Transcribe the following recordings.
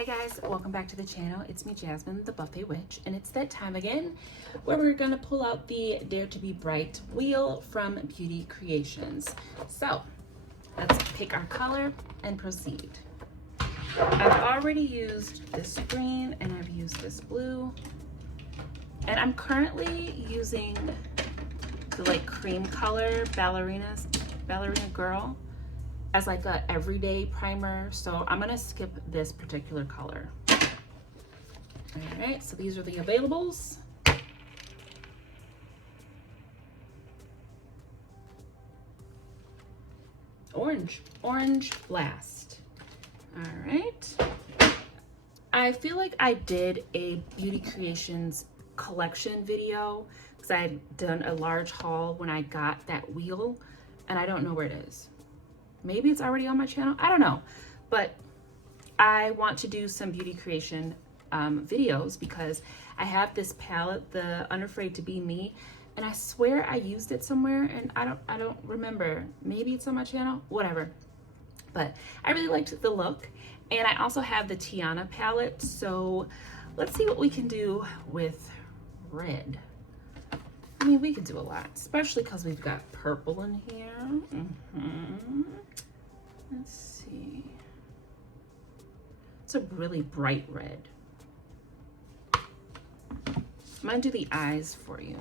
Hi guys, welcome back to the channel. It's me, Jasmine, the Buffet Witch, and it's that time again where we're gonna pull out the Dare to Be Bright wheel from Beauty Creations. So let's pick our color and proceed. I've already used this green and I've used this blue, and I'm currently using the like cream color Ballerina Girl as like a everyday primer, so I'm gonna skip this particular color. All right, so these are the availables. Orange Blast. All right. I feel like I did a Beauty Creations collection video because I had done a large haul when I got that wheel, and I don't know where it is. Maybe it's already on my channel, I don't know, but I want to do some beauty creation videos because I have this palette, the Unafraid to Be Me, and I swear I used it somewhere and I don't remember. Maybe it's on my channel, whatever. But I really liked the look, and I also have the Tiana palette, so let's see what we can do with red. I mean, we could do a lot, especially because we've got purple in here. Let's see. It's a really bright red. I'm gonna do the eyes for you.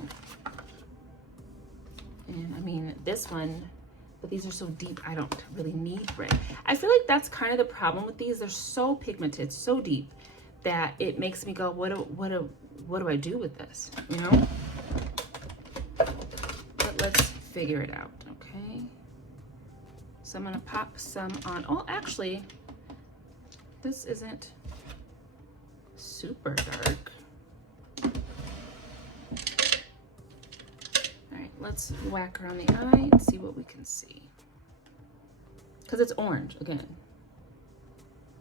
And I mean, this one, but these are so deep, I don't really need red. I feel like that's kind of the problem with these. They're so pigmented, so deep, that it makes me go, what do I do with this, you know? But let's figure it out, okay? So I'm gonna pop some on. Oh, actually, this isn't super dark. All right, let's whack around the eye and see what we can see. Because it's orange again.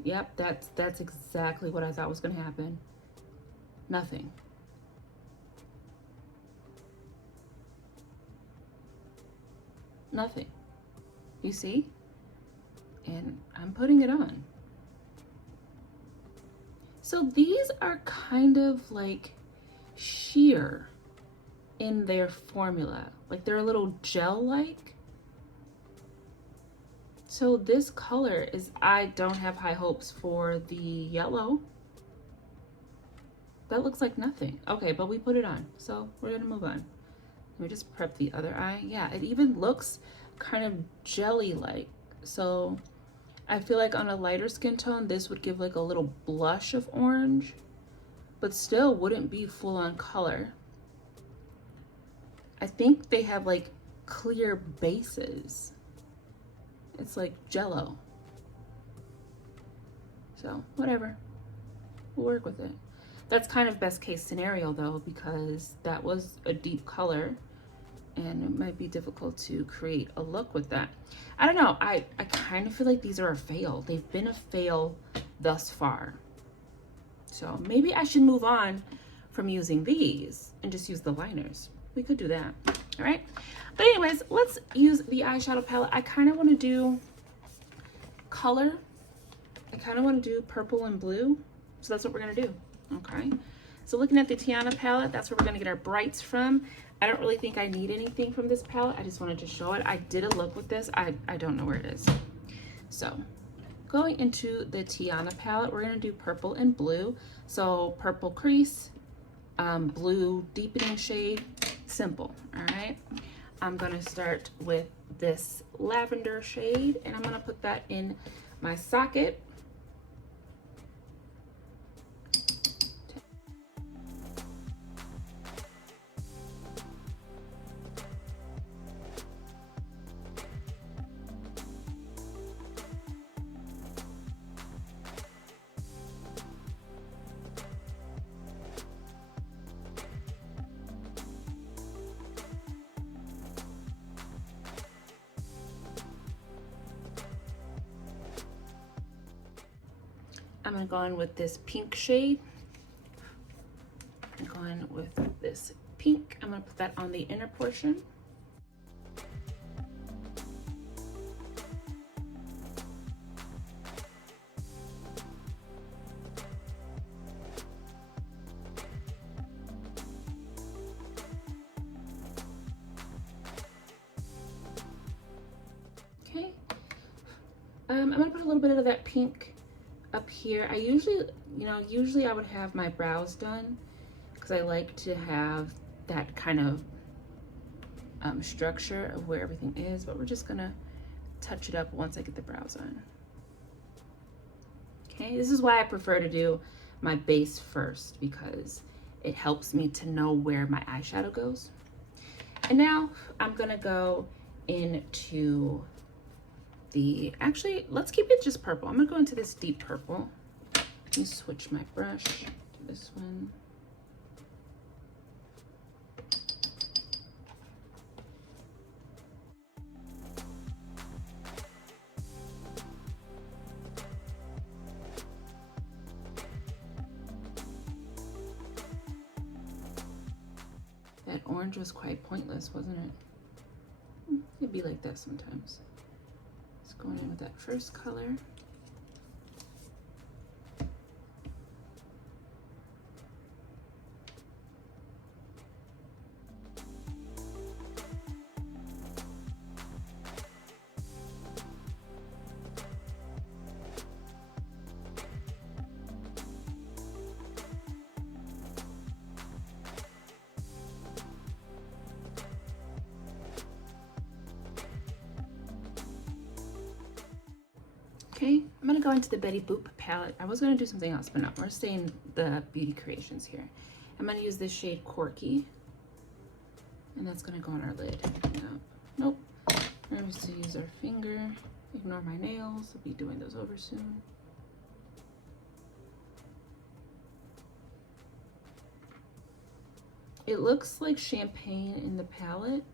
Yep, that's exactly what I thought was gonna happen. Nothing. Nothing. You see? And I'm putting it on. So these are kind of like sheer in their formula. Like they're a little gel-like. So this color is, I don't have high hopes for the yellow. That looks like nothing. Okay, but we put it on, so we're gonna move on. Let me just prep the other eye. Yeah, it even looks kind of jelly-like. So I feel like on a lighter skin tone, this would give like a little blush of orange, but still wouldn't be full-on color. I think they have like clear bases. It's like Jello. So whatever, we'll work with it. That's kind of best case scenario though, because that was a deep color and it might be difficult to create a look with that. I don't know, I kind of feel like these are a fail. They've been a fail thus far. So maybe I should move on from using these and just use the liners. We could do that, all right? But anyways, let's use the eyeshadow palette. I kind of want to do color. I kind of want to do purple and blue. So that's what we're gonna do, okay? So looking at the Tiana palette, that's where we're gonna get our brights from. I don't really think I need anything from this palette. I just wanted to show it. I did a look with this. I don't know where it is. So going into the Tiana palette, we're gonna do purple and blue. So purple crease, blue deepening shade, simple, all right? I'm gonna start with this lavender shade and I'm gonna put that in my socket. I'm gonna go in with this pink shade. I'm going with this pink. I'm gonna put that on the inner portion. I'm gonna put a little bit of that pink up here. I usually, usually I would have my brows done because I like to have that kind of structure of where everything is, but we're just gonna touch it up once I get the brows on. Okay, this is why I prefer to do my base first, because it helps me to know where my eyeshadow goes. And now I'm gonna go into actually, let's keep it just purple. I'm gonna go into this deep purple. Let me switch my brush to this one. That orange was quite pointless, wasn't it? It'd be like that sometimes. Let's go in with that first color. Okay, I'm gonna go into the Betty Boop palette. I was gonna do something else, but no, we're staying the Beauty Creations here. I'm gonna use this shade Corky, and that's gonna go on our lid. No, nope. I'm just gonna use our finger. Ignore my nails. I'll be doing those over soon. It looks like champagne in the palette,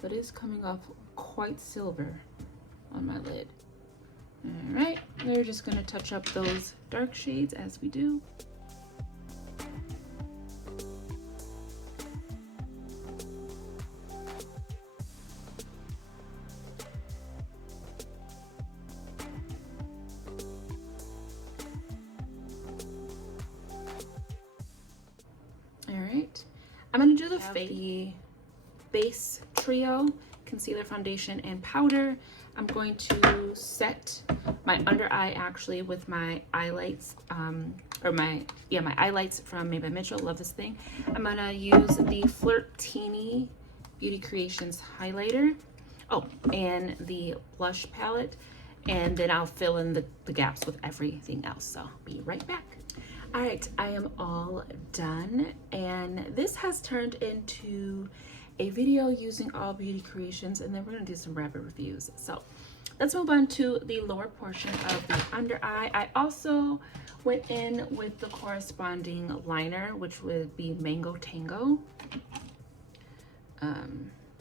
but it's coming off quite silver on my lid. All right, we're just gonna touch up those dark shades as we do. All right, I'm gonna do the base trio, concealer, foundation, and powder. I'm going to set my under eye actually with my highlights, my highlights from Made by Mitchell. Love this thing. I'm gonna use the Flirtini Beauty Creations highlighter. Oh, and the blush palette, and then I'll fill in the gaps with everything else. So be right back. All right, I am all done, and this has turned into a video using all Beauty Creations, and then we're gonna do some rapid reviews. So let's move on to the lower portion of the under eye. I also went in with the corresponding liner, which would be Mango Tango.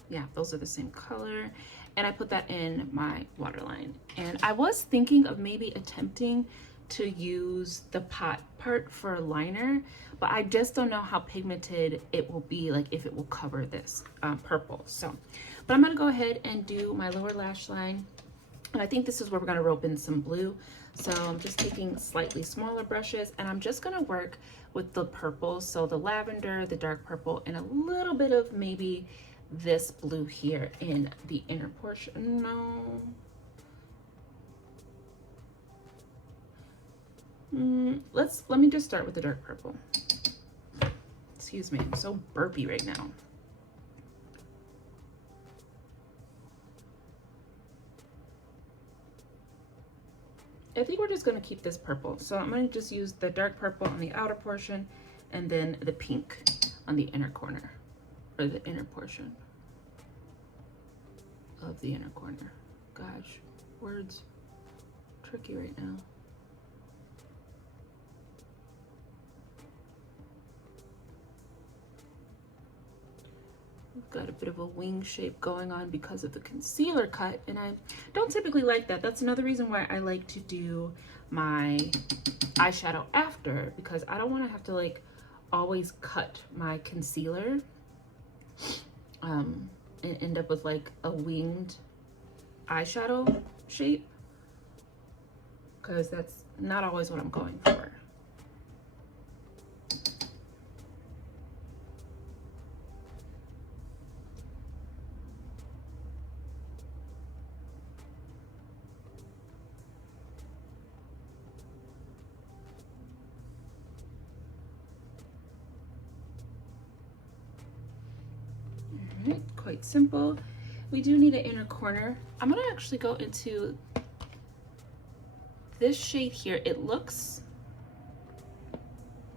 Yeah, those are the same color. And I put that in my waterline. And I was thinking of maybe attempting to use the pot part for a liner, but I just don't know how pigmented it will be, like if it will cover this purple. So, but I'm gonna go ahead and do my lower lash line. And I think this is where we're gonna rope in some blue. So I'm just taking slightly smaller brushes, and I'm just gonna work with the purple. So the lavender, the dark purple, and a little bit of maybe this blue here in the inner portion. No. Let me just start with the dark purple. Excuse me, I'm so burpy right now. I think we're just gonna keep this purple. So I'm gonna just use the dark purple on the outer portion and then the pink on the inner corner, or the inner portion of the inner corner. Gosh, words tricky right now. Got a bit of a wing shape going on because of the concealer cut, and I don't typically like that. That's another reason why I like to do my eyeshadow after, because I don't want to have to like always cut my concealer and end up with like a winged eyeshadow shape, because that's not always what I'm going for. quite simple. We do need an inner corner. I'm gonna actually go into this shade here. It looks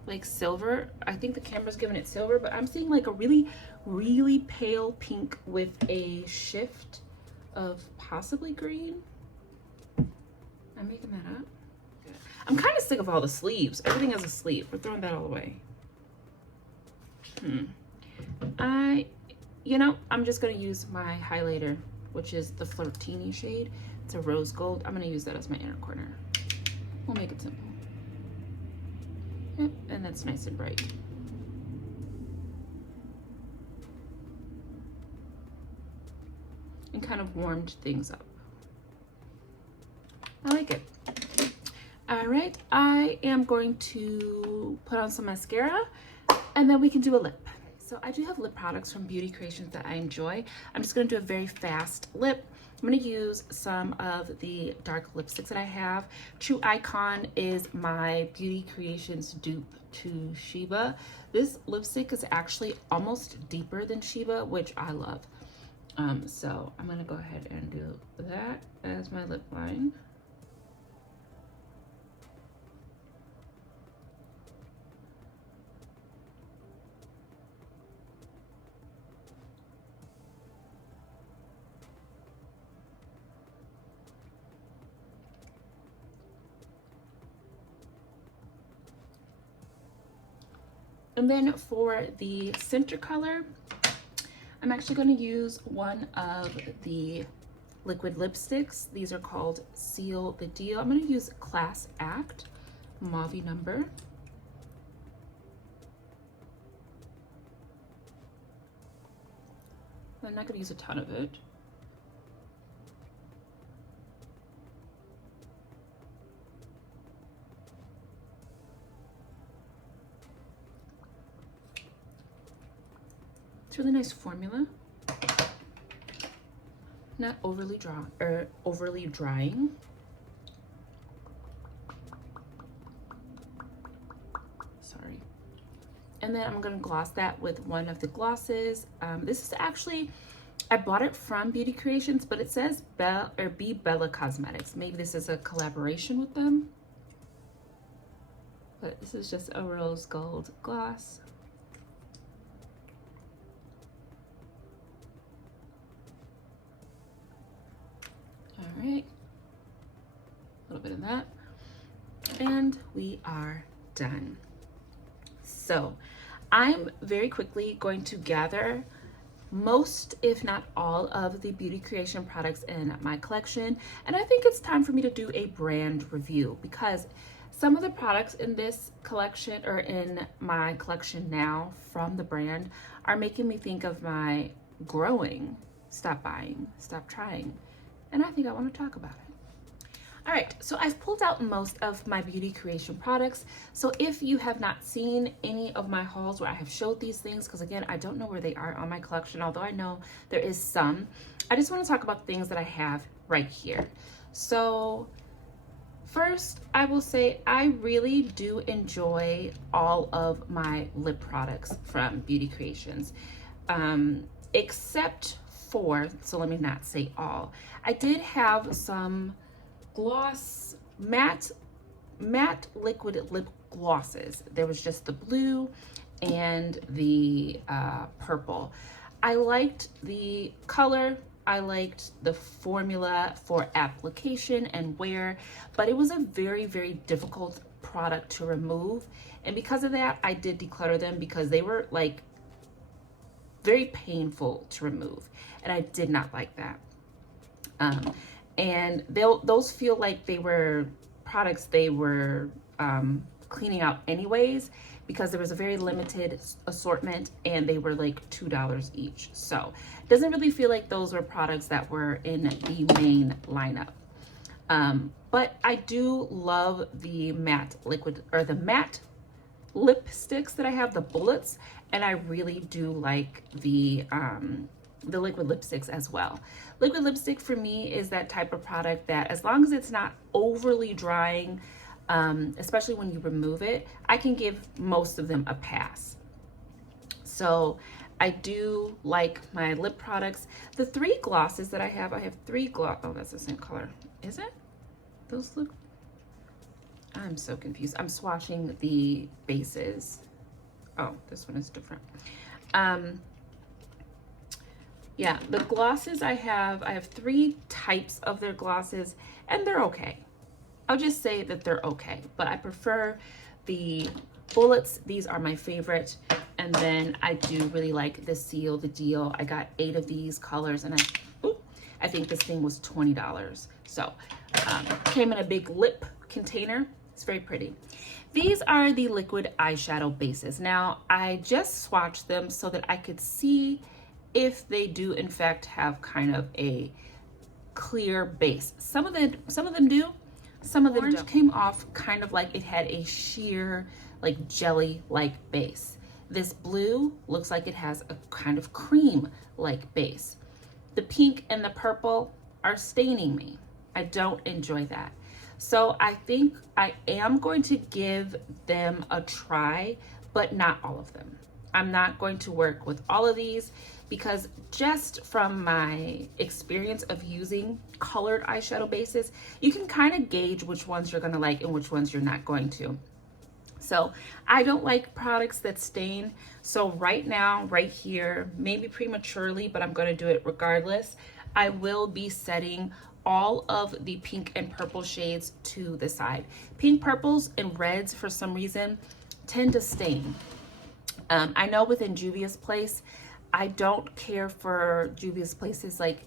like silver. I think the camera's giving it silver, but I'm seeing like a really, really pale pink with a shift of possibly green. I'm making that up. I'm kind of sick of all the sleeves. Everything has a sleeve. We're throwing that all away. You know, I'm just gonna use my highlighter, which is the Flirtini shade. It's a rose gold. I'm gonna use that as my inner corner. We'll make it simple. Yep, and that's nice and bright. And kind of warmed things up. I like it. All right, I am going to put on some mascara and then we can do a lip. So I do have lip products from Beauty Creations that I enjoy. I'm just gonna do a very fast lip. I'm gonna use some of the dark lipsticks that I have. True Icon is my Beauty Creations dupe to Sheba. This lipstick is actually almost deeper than Sheba, which I love. So I'm gonna go ahead and do that as my lip line. And then for the center color, I'm actually going to use one of the liquid lipsticks. These are called Seal the Deal. I'm going to use Class Act Mauve Number. I'm not going to use a ton of it. It's a really nice formula. Not overly dry or overly drying. Sorry. And then I'm gonna gloss that with one of the glosses. This is actually, I bought it from Beauty Creations, but it says Be Bella Cosmetics. Maybe this is a collaboration with them. But this is just a rose gold gloss. All right, a little bit of that, and we are done. So I'm very quickly going to gather most, if not all, of the Beauty Creation products in my collection, and I think it's time for me to do a brand review because some of the products in this collection, or in my collection now from the brand, are making me think of my growing, stop buying, stop trying. And I think I want to talk about it. All right, so I've pulled out most of my Beauty Creation products. So if you have not seen any of my hauls where I have showed these things, because again, I don't know where they are on my collection, although I know there is some, I just want to talk about things that I have right here. So first, I will say I really do enjoy all of my lip products from Beauty Creations, except for, so let me not say all. I did have some gloss, matte liquid lip glosses. There was just the blue and the purple. I liked the color. I liked the formula for application and wear, but it was a very, very difficult product to remove. And because of that, I did declutter them because they were like very painful to remove. And I did not like that. And those feel like they were products they were cleaning out anyways, because there was a very limited assortment and they were like $2 each. So it doesn't really feel like those were products that were in the main lineup. But I do love the matte liquid, or the matte lipsticks that I have, the bullets, and I really do like the liquid lipsticks as well. Liquid lipstick for me is that type of product that, as long as it's not overly drying, especially when you remove it, I can give most of them a pass. So I do like my lip products. The 3 glosses that I have three gloss. Oh, that's the same color. Is it? Those look, I'm so confused. I'm swatching the bases. Oh, this one is different. Yeah, the glosses I have 3 types of their glosses, and they're okay. I'll just say that they're okay, but I prefer the bullets. These are my favorite. And then I do really like the Seal the Deal. I got 8 of these colors, and I think this thing was $20. So came in a big lip container. It's very pretty. These are the liquid eyeshadow bases. Now, I just swatched them so that I could see if they do in fact have kind of a clear base. Some of them do. Some of them don't. Came off kind of like it had a sheer, like jelly-like base. This blue looks like it has a kind of cream-like base. The pink and the purple are staining me. I don't enjoy that. So I think I am going to give them a try, but not all of them. I'm not going to work with all of these because just from my experience of using colored eyeshadow bases, you can kind of gauge which ones you're going to like and which ones you're not going to. So I don't like products that stain. So right now, right here, maybe prematurely, but I'm going to do it regardless, I will be setting all of the pink and purple shades to the side. Pink, purples, and reds, for some reason, tend to stain. I know within Juvia's Place, I don't care for Juvia's Place's like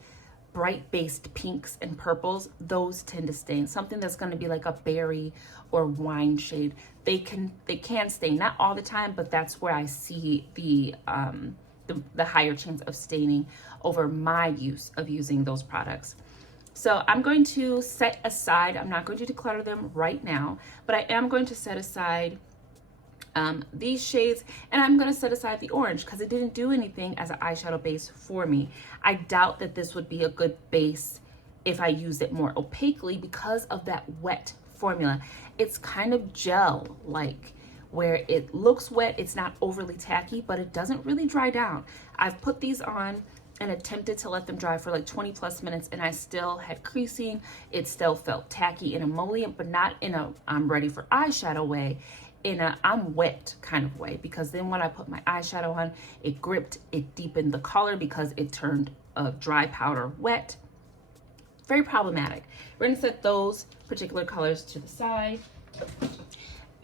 bright based pinks and purples. Those tend to stain. Something that's going to be like a berry or wine shade, they can stain. Not all the time, but that's where I see the higher chance of staining over my use of using those products. So I'm going to set aside, I'm not going to declutter them right now, but I am going to set aside these shades, and I'm going to set aside the orange because it didn't do anything as an eyeshadow base for me. I doubt that this would be a good base if I used it more opaquely because of that wet formula. It's kind of gel-like where it looks wet, it's not overly tacky, but it doesn't really dry down. I've put these on and attempted to let them dry for like 20 plus minutes, and I still had creasing. It still felt tacky and emollient, but not in a I'm ready for eyeshadow way, in a I'm wet kind of way, because then when I put my eyeshadow on, it gripped, it deepened the color because it turned a dry powder wet. Very problematic. We're gonna set those particular colors to the side.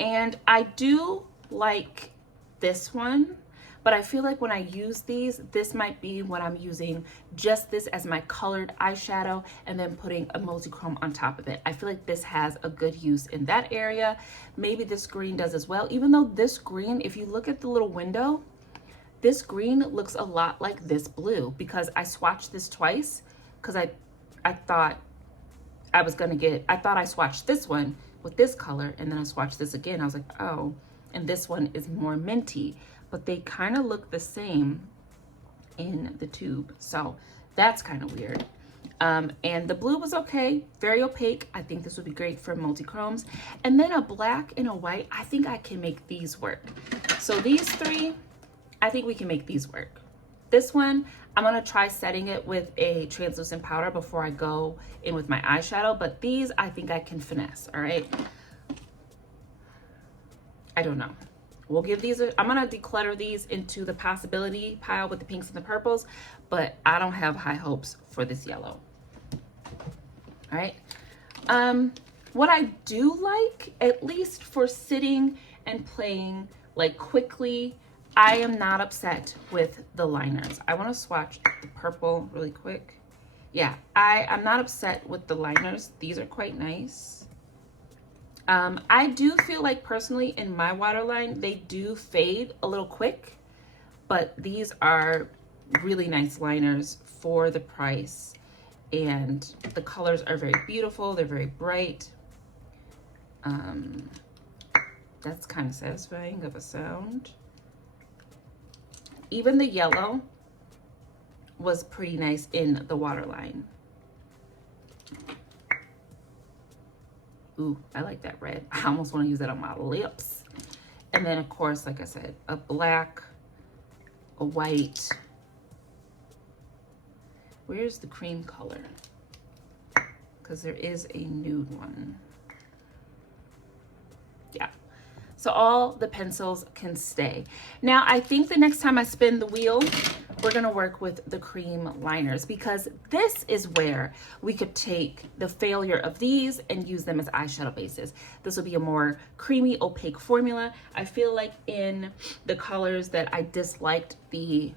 And I do like this one, but I feel like when I use these, this might be when I'm using just this as my colored eyeshadow and then putting a multi-chrome on top of it. I feel like this has a good use in that area. Maybe this green does as well, even though this green, if you look at the little window, this green looks a lot like this blue because I swatched this twice because I thought I swatched this one with this color and then I swatched this again. I was like, oh, and this one is more minty, but they kind of look the same in the tube. So that's kind of weird. And the blue was okay, very opaque. I think this would be great for multi-chromes. And then a black and a white, I think I can make these work. So these 3, I think we can make these work. This one, I'm gonna try setting it with a translucent powder before I go in with my eyeshadow, but these I think I can finesse, all right? I don't know. We'll give these I'm gonna declutter these into the possibility pile with the pinks and the purples, but I don't have high hopes for this yellow. All right. What I do like, at least for sitting and playing like quickly, I am not upset with the liners. I want to swatch the purple really quick. Yeah, I'm not upset with the liners. These are quite nice. I do feel like personally in my waterline, they do fade a little quick, but these are really nice liners for the price. And the colors are very beautiful. They're very bright. That's kind of satisfying of a sound. Even the yellow was pretty nice in the waterline. Ooh, I like that red. I almost want to use that on my lips. And then, of course, like I said, a black a white. Where's the cream color? Because there is a nude one. Yeah. So all the pencils can stay. Now, I think the next time I spin the wheel, we're gonna work with the cream liners, because this is where we could take the failure of these and use them as eyeshadow bases. This will be a more creamy, opaque formula. I feel like in the colors that I disliked the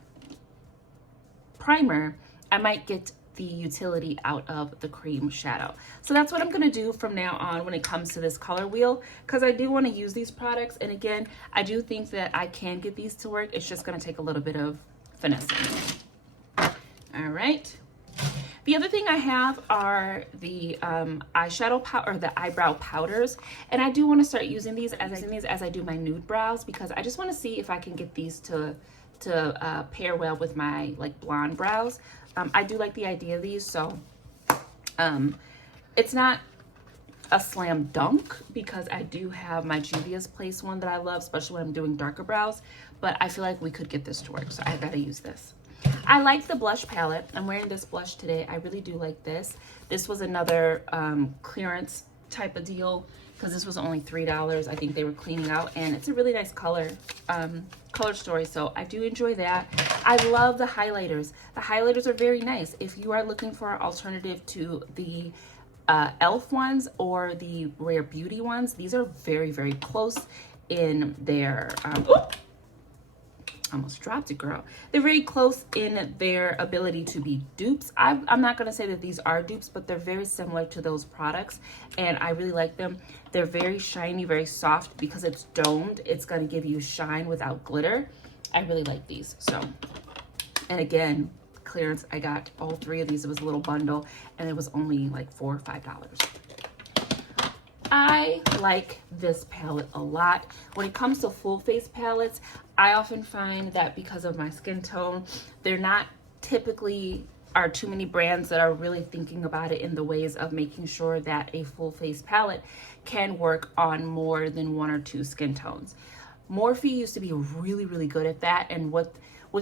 primer, I might get the utility out of the cream shadow. So that's what I'm gonna do from now on when it comes to this color wheel, because I do want to use these products. And again, I do think that I can get these to work. It's just gonna take a little bit of finessing. All right. The other thing I have are the eyeshadow powder, or the eyebrow powders, and I do want to start using these as I do my nude brows, because I just want to see if I can get these to pair well with my like blonde brows. I do like the idea of these, so it's not a slam dunk, because I do have my Juvia's Place one that I love, especially when I'm doing darker brows, but I feel like we could get this to work, so I gotta use this. I like the blush palette. I'm wearing this blush today. I really do like this. This was another clearance type of deal, because this was only $3. I think they were cleaning out, and it's a really nice color story, so I do enjoy that. I love the highlighters. The highlighters are very nice. If you are looking for an alternative to the e.l.f. ones or the Rare Beauty ones, these are very, very close in their almost dropped it, girl. They're very close in their ability to be dupes. I'm not going to say that these are dupes, but they're very similar to those products, and I really like them. They're very shiny, very soft. Because it's domed, it's going to give you shine without glitter. I really like these. So, and again, clearance, I got all three of these. It was a little bundle, and it was only like $4 or $5. I like this palette a lot. When it comes to full face palettes, I often find that because of my skin tone, they're not typically are too many brands that are really thinking about it in the ways of making sure that a full face palette can work on more than one or two skin tones. Morphe used to be really, really good at that, and with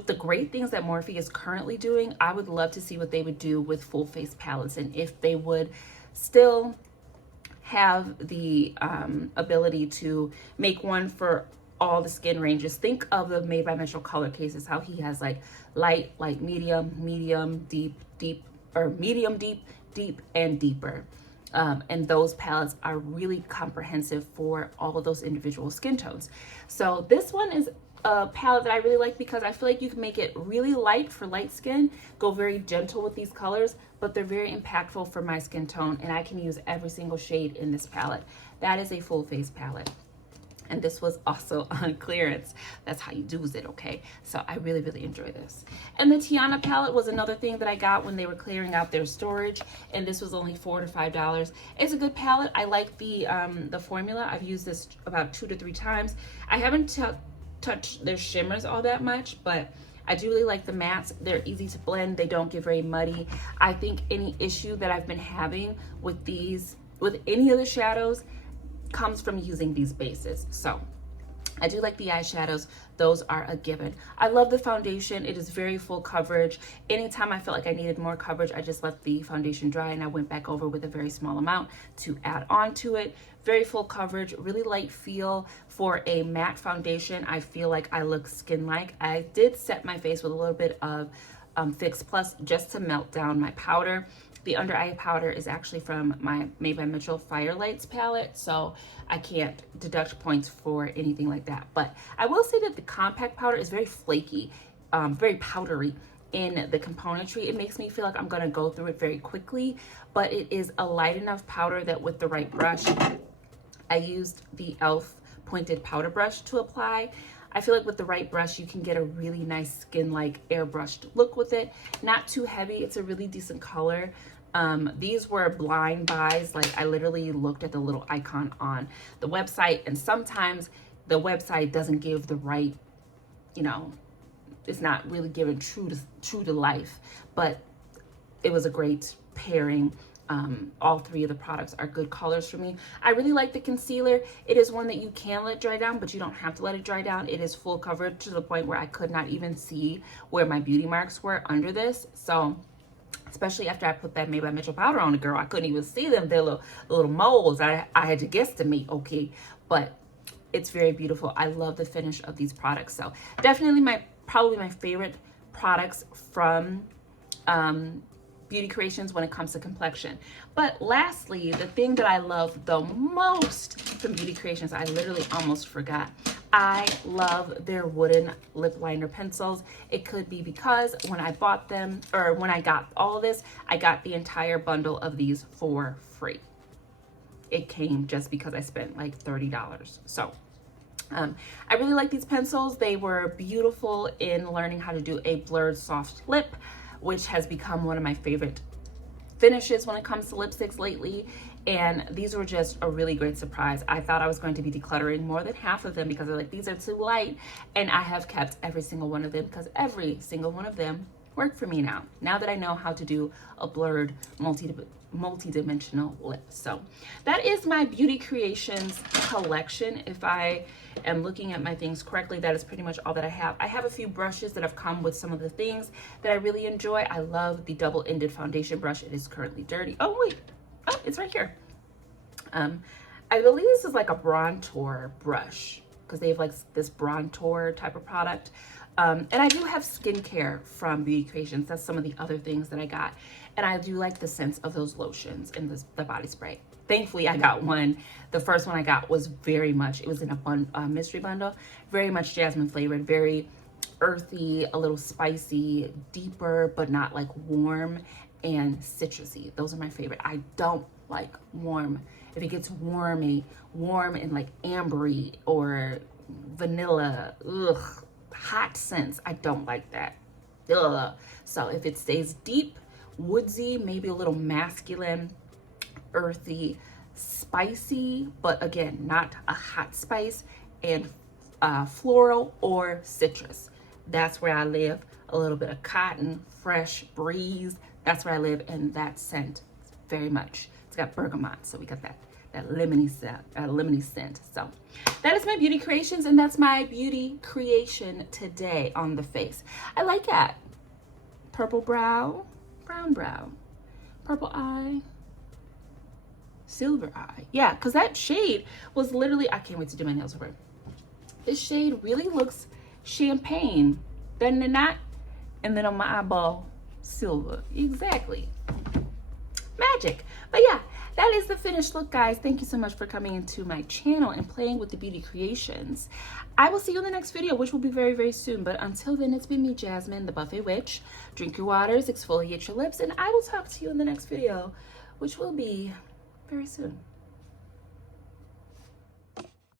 the great things that Morphe is currently doing, I would love to see what they would do with full face palettes, and if they would still have the ability to make one for all the skin ranges. Think of the Made by Mitchell color cases, how he has like light, medium, deep, or medium, deep, and deeper. And those palettes are really comprehensive for all of those individual skin tones. So this one is a palette that I really like, because I feel like you can make it really light for light skin, go very gentle with these colors, but they're very impactful for my skin tone, and I can use every single shade in this palette. That is a full face palette. And this was also on clearance. That's how you do it, okay? So I really, really enjoy this. And the Tiana palette was another thing that I got when they were clearing out their storage, and this was only $4 to $5. It's a good palette. I like the formula. I've used this about 2 to 3 times. I haven't touched their shimmers all that much, but I do really like the mattes. They're easy to blend. They don't get very muddy. I think any issue that I've been having with these, with any of the shadows, comes from using these bases. So I do like the eyeshadows. Those are a given. I love the foundation. It is very full coverage. Anytime I felt like I needed more coverage, I just let the foundation dry and I went back over with a very small amount to add on to it. Very full coverage, really light feel for a matte foundation. I feel like I look skin-like. I did set my face with a little bit of Fix Plus just to melt down my powder. The under eye powder is actually from my Made by Mitchell Firelights palette, so I can't deduct points for anything like that. But I will say that the compact powder is very flaky, very powdery in the componentry. It makes me feel like I'm gonna go through it very quickly, but it is a light enough powder that with the right brush, I used the e.l.f. pointed powder brush to apply. I feel like with the right brush, you can get a really nice skin-like airbrushed look with it. Not too heavy. It's a really decent color. These were blind buys. Like, I literally looked at the little icon on the website, and sometimes the website doesn't give the right, it's not really given true to life, but it was a great pairing All three of the products are good colors for me. I really like the concealer. It is one that you can let dry down, but you don't have to let it dry down. It is full coverage to the point where I could not even see where my beauty marks were under this. So especially after I put that Made by Mitchell powder on the girl, I couldn't even see them. They're little moles. I had to guesstimate, okay? But it's very beautiful. I love the finish of these products. So definitely probably my favorite products from Beauty Creations when it comes to complexion. But lastly, the thing that I love the most from Beauty Creations, I literally almost forgot. I love their wooden lip liner pencils. It could be because when I bought them, or when I got all this, I got the entire bundle of these for free. It came just because I spent like $30. So I really like these pencils. They were beautiful in learning how to do a blurred soft lip, which has become one of my favorite finishes when it comes to lipsticks lately. And these were just a really great surprise. I thought I was going to be decluttering more than half of them because they're like, these are too light. And I have kept every single one of them because every single one of them work for me now that I know how to do a blurred multi-dimensional lip. So that is my Beauty Creations collection. If I am looking at my things correctly, that is pretty much all that I have. I have a few brushes that have come with some of the things that I really enjoy. I love the double-ended foundation brush. It is currently dirty. Oh wait, oh, it's right here. I believe this is like a Bronzer brush because they have like this Bronzer type of product. And I do have skincare from Beauty Creations. That's some of the other things that I got. And I do like the scents of those lotions and the body spray. Thankfully, I got one. The first one I got was very much, it was in a mystery bundle, very much jasmine flavored, very earthy, a little spicy, deeper, but not like warm, and citrusy. Those are my favorite. I don't like warm. If it gets warm and like ambery or vanilla, hot scents, I don't like that. So if it stays deep, woodsy, maybe a little masculine, earthy, spicy, but again, not a hot spice, and floral or citrus. That's where I live. A little bit of cotton, fresh breeze. That's where I live, and that scent very much. It's got bergamot, so we got that lemony scent. So that is my Beauty Creations, and that's my beauty creation today on the face. I like that. Purple brow, brown brow, purple eye, silver eye. Yeah, because that shade was literally, I can't wait to do my nails over it. This shade really looks champagne, doesn't it not? And then on my eyeball, silver. Exactly. Magic. But yeah, that is the finished look, guys. Thank you so much for coming into my channel and playing with the Beauty Creations. I will see you in the next video, which will be very, very soon. But until then, it's been me, Jasmine, the Buffet Witch. Drink your waters, exfoliate your lips, and I will talk to you in the next video, which will be very soon.